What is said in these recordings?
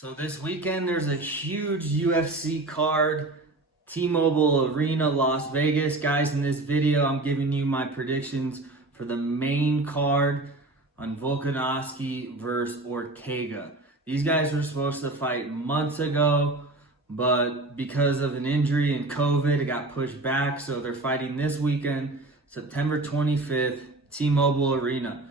So this weekend, there's a huge UFC card, T-Mobile Arena, Las Vegas. Guys, in this video, I'm giving you my predictions for the main card on Volkanovski versus Ortega. These guys were supposed to fight months ago, but because of an injury and COVID, it got pushed back. So they're fighting this weekend, September 25th, T-Mobile Arena.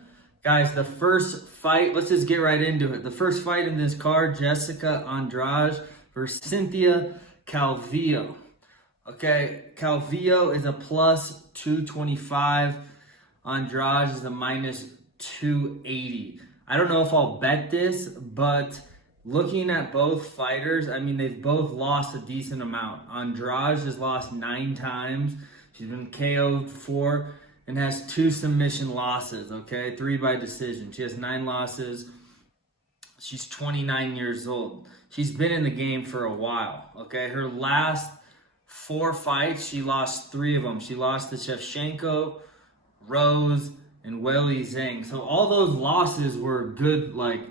Guys, the first fight, let's just get right into it. The first fight in this card, Jessica Andrade versus Cynthia Calvillo. Okay, Calvillo is a plus 225. Andrade is a minus 280. I don't know if I'll bet this, but looking at both fighters, I mean, they've both lost a decent amount. Andrade has lost 9 times. She's been KO'd 4. And has 2 submission losses, okay? 3 by decision. She has 9 losses. She's 29 years old. She's been in the game for a while, okay? Her last 4 fights, she lost 3 of them. She lost to Shevchenko, Rose, and Weili Zhang. So all those losses were good, like,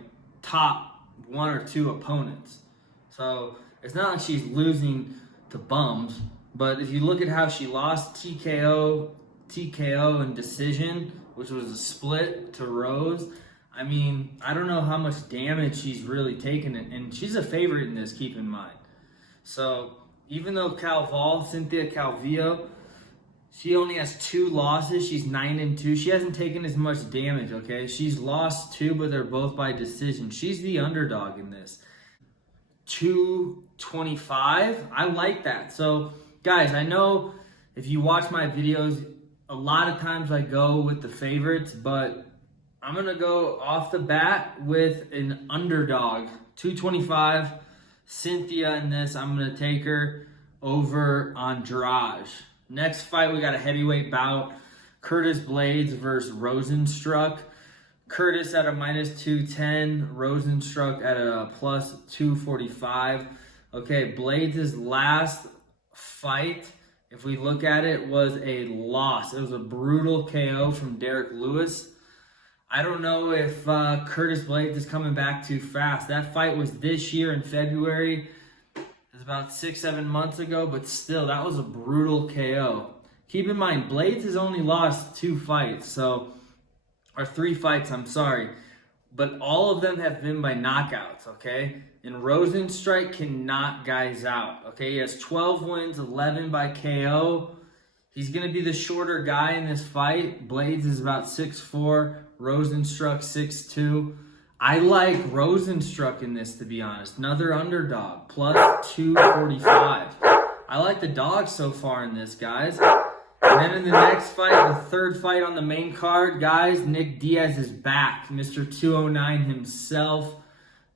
top 1 or 2 opponents. So it's not like she's losing to bums. But if you look at how she lost, TKO and decision, which was a split to Rose. I mean, I don't know how much damage she's really taken, and she's a favorite in this, keep in mind. So even though Cynthia Calvillo, she only has 2 losses, she's 9-2. She hasn't taken as much damage, okay? She's lost 2, but they're both by decision. She's the underdog in this. 225, I like that. So guys, I know if you watch my videos, a lot of times I go with the favorites, but I'm going to go off the bat with an underdog. 225, Cynthia in this. I'm going to take her over Andrade. Next fight, we got a heavyweight bout. Curtis Blades versus Rosenstruck. Curtis at a minus 210. Rosenstruck at a plus 245. Okay, Blades' last fight, if we look at it, was a loss. It was a brutal KO from Derek Lewis. I don't know if Curtis Blades is coming back too fast. That fight was this year in February. It was about 6-7 months ago, but still, that was a brutal KO. Keep in mind, Blades has only lost 2 fights, or 3 fights, I'm sorry. But all of them have been by knockouts, okay? And Rosenstruck can knock guys out, okay? He has 12 wins, 11 by KO. He's going to be the shorter guy in this fight. Blades is about 6'4", Rosenstruck 6'2". I like Rosenstruck in this, to be honest. Another underdog, plus 245. I like the dog so far in this, guys. And then in the next fight, the third fight on the main card, guys, Nick Diaz is back. Mr. 209 himself.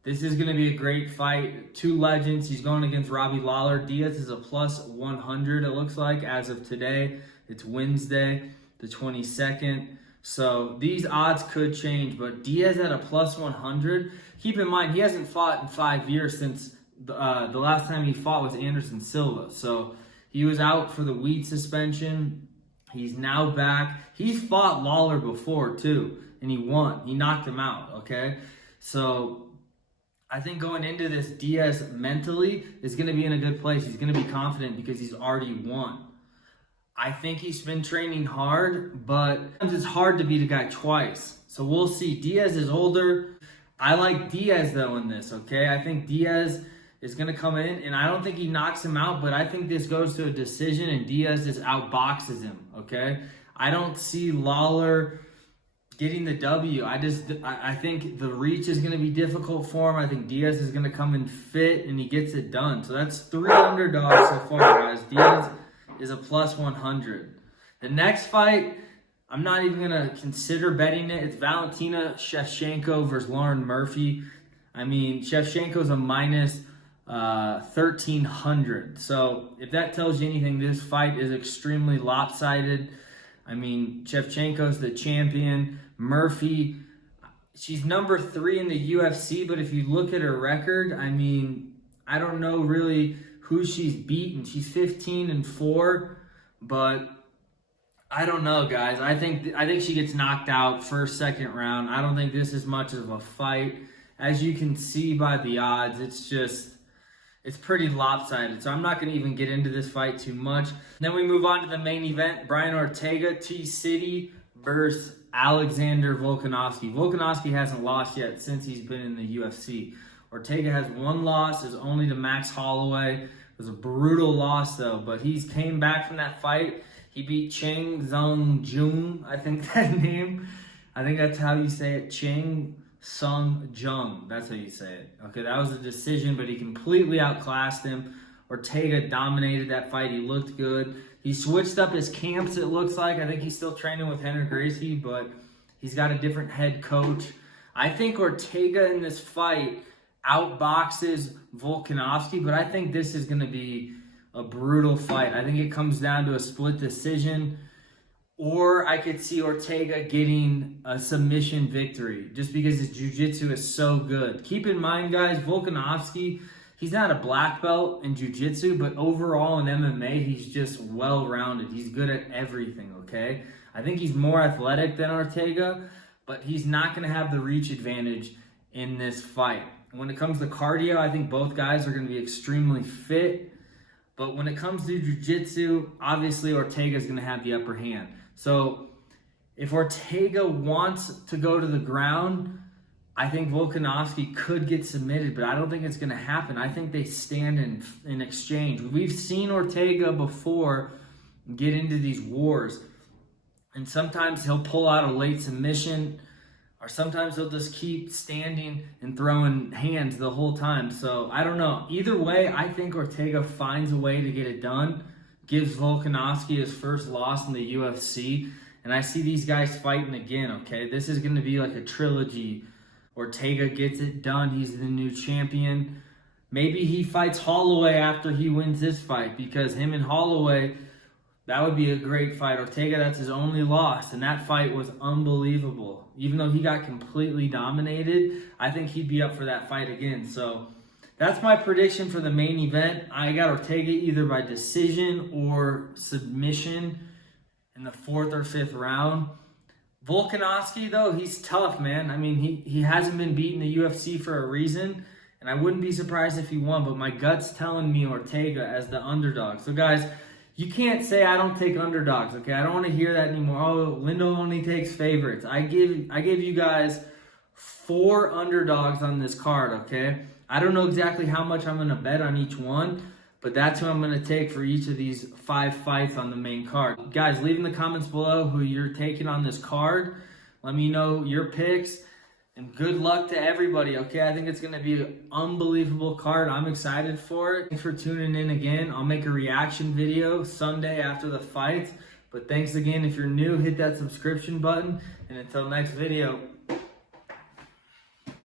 This is going to be a great fight. 2 legends. He's going against Lawlor. Diaz is a plus 100, it looks like, as of today. It's Wednesday, the 22nd. So these odds could change, but Diaz at a plus 100. Keep in mind, he hasn't fought in 5 years since the last time he fought was Anderson Silva. So he was out for the weed suspension. He's now back. He's fought Lawlor before, too, and he won. He knocked him out, okay? So I think going into this, Diaz mentally is going to be in a good place. He's going to be confident because he's already won. I think he's been training hard, but it's hard to beat a guy twice. So we'll see. Diaz is older. I like Diaz, though, in this, okay? I think Diaz is going to come in, and I don't think he knocks him out, but I think this goes to a decision, and Diaz just outboxes him, okay? I don't see Lawlor getting the W. I think the reach is going to be difficult for him. I think Diaz is going to come in fit, and he gets it done. So that's 3 underdogs so far, guys. Diaz is a plus 100. The next fight, I'm not even going to consider betting it. It's Valentina Shevchenko versus Lauren Murphy. I mean, Shevchenko's a minus 1,300. So if that tells you anything, this fight is extremely lopsided. I mean, Shevchenko's the champion. Murphy, she's number 3 in the UFC, but if you look at her record, I mean, I don't know really who she's beaten. She's 15-4, but I don't know, guys. I think she gets knocked out first, second round. I don't think this is much of a fight. as you can see by the odds, it's pretty lopsided. So I'm not going to even get into this fight too much. Then we move on to the main event. Brian Ortega, T-City versus Alexander Volkanovski. Volkanovski hasn't lost yet since he's been in the UFC. Ortega has one loss, is only to Max Holloway. It was a brutal loss though, but he's came back from that fight. He beat Cheng Zung Jung, I think that name. I think that's how you say it, Cheng Sung Jung. That's how you say it. Okay, that was a decision, but he completely outclassed him. Ortega dominated that fight. He looked good. He switched up his camps, it looks like. I think he's still training with Henry Gracie, but he's got a different head coach. I think Ortega in this fight outboxes Volkanovski, but I think this is going to be a brutal fight. I think it comes down to a split decision, or I could see Ortega getting a submission victory just because his jiu-jitsu is so good. Keep in mind, guys, Volkanovski, he's not a black belt in jiu-jitsu, but overall in MMA, he's just well-rounded. He's good at everything, okay? I think he's more athletic than Ortega, but he's not going to have the reach advantage in this fight. When it comes to cardio, I think both guys are going to be extremely fit. But when it comes to jiu-jitsu, obviously Ortega is going to have the upper hand. So if Ortega wants to go to the ground, I think Volkanovski could get submitted, but I don't think it's going to happen. I think they stand in exchange. We've seen Ortega before get into these wars, and sometimes he'll pull out a late submission, or sometimes he'll just keep standing and throwing hands the whole time. So I don't know. Either way, I think Ortega finds a way to get it done, gives Volkanovski his first loss in the UFC, and I see these guys fighting again, okay? This is going to be like a trilogy. Ortega gets it done. He's the new champion. Maybe he fights Holloway after he wins this fight, because him and Holloway, that would be a great fight. Ortega, that's his only loss, and that fight was unbelievable. Even though he got completely dominated, I think he'd be up for that fight again. So that's my prediction for the main event. I got Ortega either by decision or submission in the 4th or 5th round. Volkanovski, though, he's tough, man. I mean, he hasn't been beaten in the UFC for a reason, and I wouldn't be surprised if he won, but my gut's telling me Ortega as the underdog. So, guys, you can't say I don't take underdogs, okay? I don't want to hear that anymore. Oh, Lindo only takes favorites. I give you guys 4 underdogs on this card, okay? I don't know exactly how much I'm going to bet on each one, but that's who I'm going to take for each of these 5 fights on the main card. Guys, leave in the comments below who you're taking on this card. Let me know your picks. And good luck to everybody, okay? I think it's going to be an unbelievable card. I'm excited for it. Thanks for tuning in again. I'll make a reaction video Sunday after the fights. But thanks again. If you're new, hit that subscription button. And until next video,